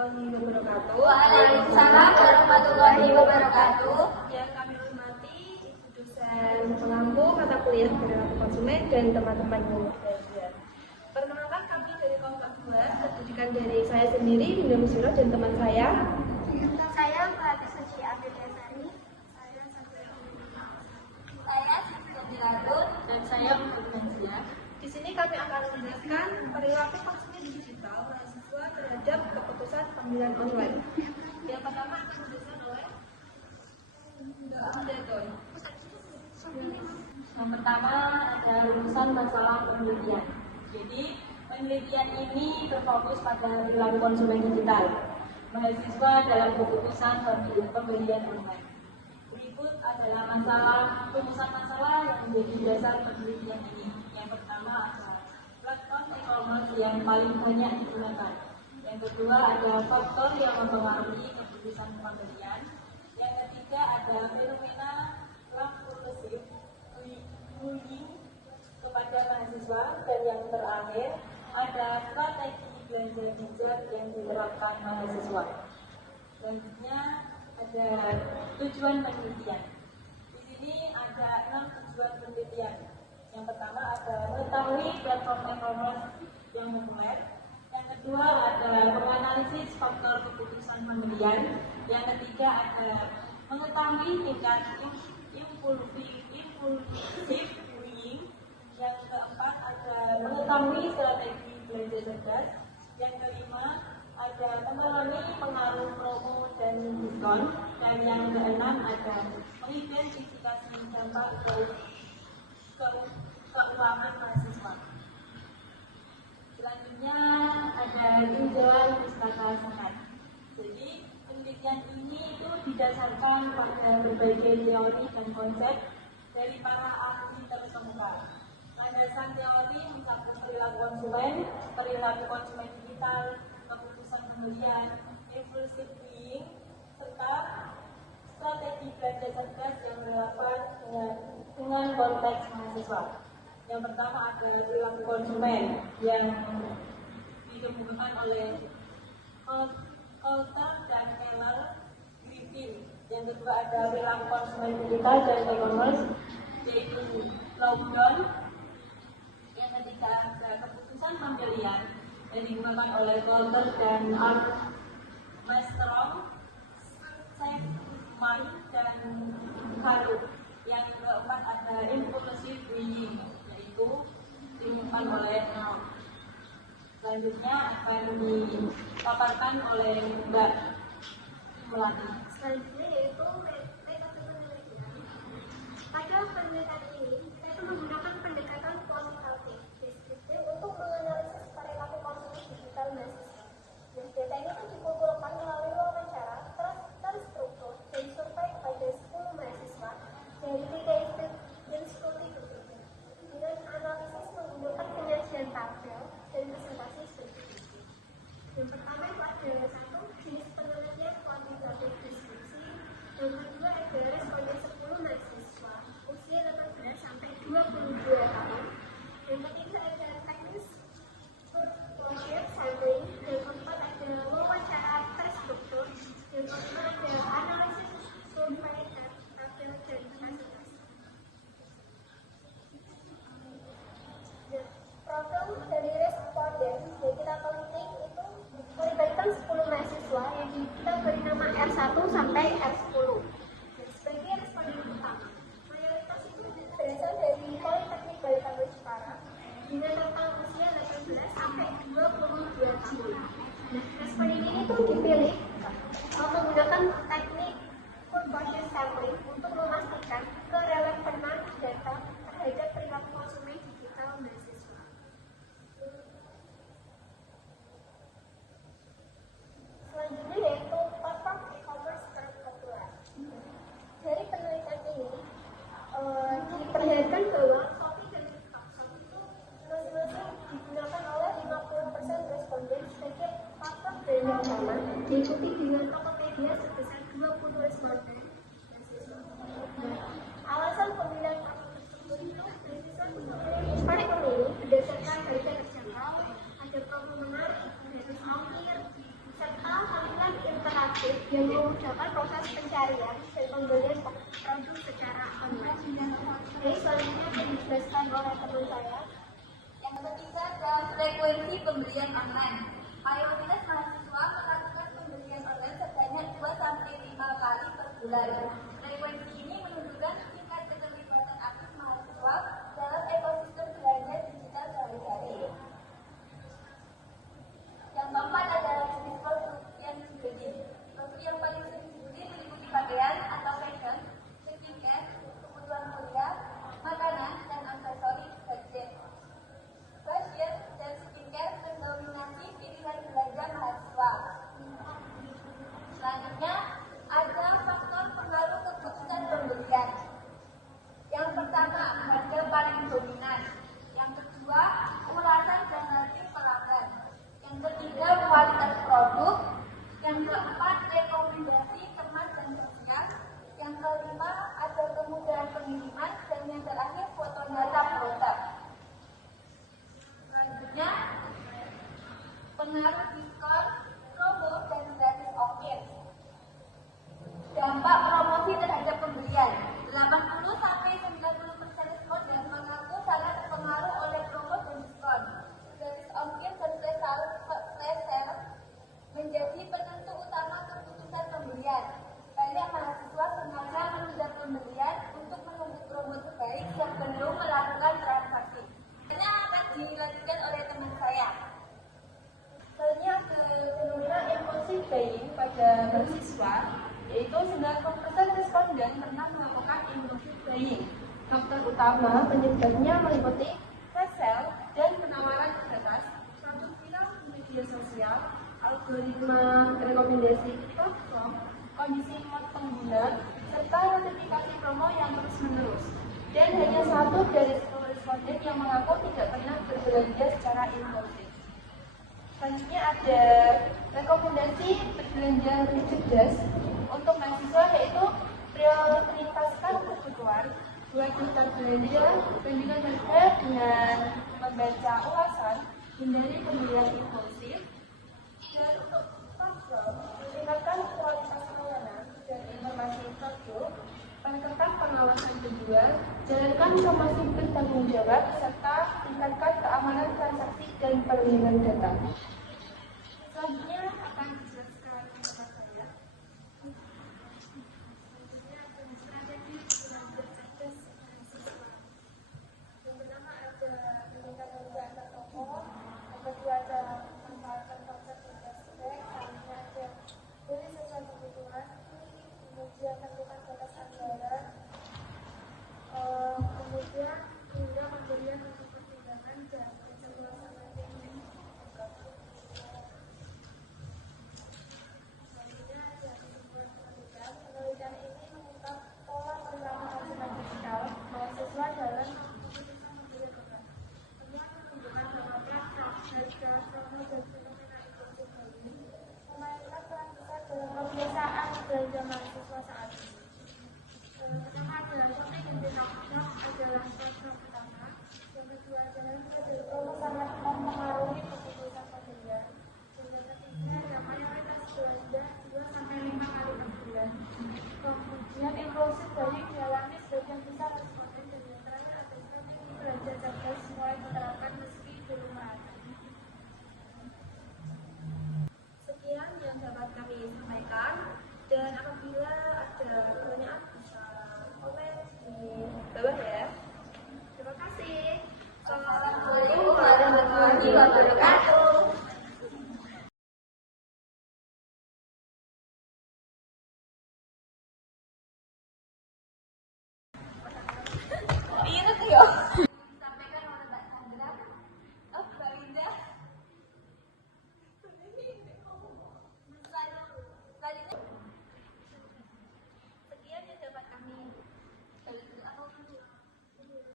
warahmatullahi wabarakatuh. Waalaikumsalam warahmatullahi wabarakatuh. Yang kami hormati Ibu dosen pengampu mata kuliah perilaku konsumen dan teman-teman yang belajar. Perkenalkan, kami dari kelompok 2 terdirikan dari saya sendiri, Dinda Musiro, dan teman saya. Saya Mbak Suci Abidasari. Saya Siti Ratun dan saya Mbak Mansia. Di sini kami akan menjelaskan perilaku konsumen digital mahasiswa terhadap keputusan pemilihan online. Yang pertama akan dijelaskan oleh Mbak Daton. Yang pertama ada rumusan masalah penelitian. Jadi penelitian ini berfokus pada perilaku konsumen digital mahasiswa dalam keputusan pembelian online. Berikut adalah rumusan masalah yang menjadi dasar penelitian ini. Yang pertama ada platform e-commerce yang paling banyak digunakan. Yang kedua ada faktor yang mempengaruhi keputusan pembelian. Yang ketiga ada fenomena impulsif bullying kepada mahasiswa, dan yang terakhir ada strategi belanja bijak yang diterapkan mahasiswa. Selanjutnya ada tujuan penelitian. Di sini ada 6 tujuan penelitian. Yang pertama ada mengetahui platform e-commerce yang populer. Yang kedua ada menganalisis faktor keputusan pembelian. Yang ketiga ada mengetahui tingkat impulsif bullying. Yang keempat ada mengetahui strategi belanja cerdas. Yang kelima ada memahami pengaruh promo dan diskon. Dan yang keenam ada mengidentifikasi dampak keuangan mahasiswa. Selanjutnya ada tinjauan pustaka sehat. Jadi penelitian ini itu didasarkan pada berbagai teori dan konsep dari para ahli terkemuka. Landasan teori mencakup perilaku konsumen digital, keputusan pembelian, impulsif buying, serta strategi belanja cerdas yang relevan dengan konteks mahasiswa. Yang pertama ada perilaku konsumen yang dikemukakan oleh Coulter dan Keller Griffin. Yang kedua ada perilaku konsumen digital dan e-commerce, yaitu Loudon. Yang ketiga ada keputusan pembelian yang digunakan oleh Coulter dan Armstrong, Seifman dan Haru. Yang keempat ada impulsif buying, yaitu digunakan oleh Naum. Selanjutnya akan dipaparkan oleh Mbak Melati. Selanjutnya yaitu metode penelitian. Pada penelitian ini, kita itu menggunakan pendekatan kualitatif deskriptif untuk menganalisis perilaku konsumen digital mahasiswa. Dan data ini kan dikumpulkan melalui wawancara terstruktur dan survei kepada 10 mahasiswa dari 3 institusi berbeda. Dengan analisis menggunakan penyajian tabel dan presentasi spesifik. Yang pertama itu adalah 1 jenis penelitian kuantitatif deskripsi. Yang kedua adalah responden 10 mahasiswa usia 18 sampai 22 tahun. Yang ketiga adalah teknis closure sampling. Yang keempat adalah wawancara terstruktur. Yang kelima adalah analisis survei tabel dan presentasi. selanjutnya akan dijelaskan oleh teman saya. Yang ketiga adalah frekuensi pemberian online. Mayoritas mahasiswa melakukan pemberian online sebanyak 2-5 kali per bulan. Frekuensi ini menunjukkan tingkat keterlibatan aktif mahasiswa dalam ekosistem belanja digital sehari-hari. Yang keempat adalah jenis produk yang dibeli. Produk yang paling sering dibeli meliputi pakaian atau fashion, skincare, kebutuhan kuliah, makanan, dan aksesoris gadget. Fashion dan skincare mendominasi pilihan belanja mahasiswa. Selanjutnya, ada faktor pengaruh keputusan pembelian. Yang pertama, harga paling dominan. Yang kedua, ulasan dan rating pelanggan. Yang ketiga, kualitas produk. Yang keempat, rekomendasi teman dan sosial. Yang kelima, ada kemudahan pengiriman. Dan yang terakhir, foto data produk. Selanjutnya, pengaruh diskon, promo, dan gratis ongkir. Dampak promosi terhadap pembelian. 80-90% responden mengaku sangat terpengaruh oleh promo dan diskon. Gratis ongkir dan flash sale menjadi penentu utama keputusan pembelian. Banyak mahasiswa sengaja menunda pembelian untuk menunggu promo terbaik sebelum melakukan transaksi. Ini akan dilanjutkan oleh teman saya. Selanjutnya ada fenomena impulsive buying pada mahasiswa, yaitu 90% responden pernah melakukan impulsive buying. Faktor utama penyebabnya meliputi flash sale dan penawaran terbatas, produk viral di media sosial, algoritma rekomendasi platform, kondisi mood pengguna, serta notifikasi promo yang terus-menerus. Dan hanya 1 dari 10 responden yang mengaku tidak pernah berbelanja secara impulsif. Selanjutnya ada rekomendasi berbelanja lebih cerdas untuk mahasiswa, yaitu prioritaskan kebutuhan, buat daftar belanja, bandingkan harga dengan membaca ulasan, hindari pembelian impulsif. Dan untuk platform, meningkatkan kualitas layanan dan informasi produk, perketat pengawasan penjual, jalankan promosi bertanggung jawab, serta tingkatkan keamanan transaksi dan perlindungan data. Selanjutnya akan dijelaskan kepada saya. Selanjutnya ada strategi belanja cerdas mahasiswa. Yang pertama ada meningkatkan data toko, yang kedua ada manfaatkan konsep cashback, selanjutnya ada beli sesuai kebutuhan, kemudian tentukan batas anggaran, kemudian hingga pembelian untuk pertimbangan dan kecerdasan tinggi. Selanjutnya ada kesimpulan penelitian. Penelitian ini mengungkap pola perilaku konsumen digital mahasiswa dalam keputusan membeli produk. Temuan menunjukkan bahwa platform, harga, promo, dan fenomena impulsif buying memainkan peran besar dalam kebiasaan belanja mahasiswa saat ini. Pertama adalah shopping dan TikTok adalah platform utama. Yang kedua adalah model promo sangat mempengaruhi keputusan pembelian. Dan yang ketiga adalah mayoritas belanja 2-5 kali per bulan. Kemudian impulsif buying dialami sebagian besar responden dan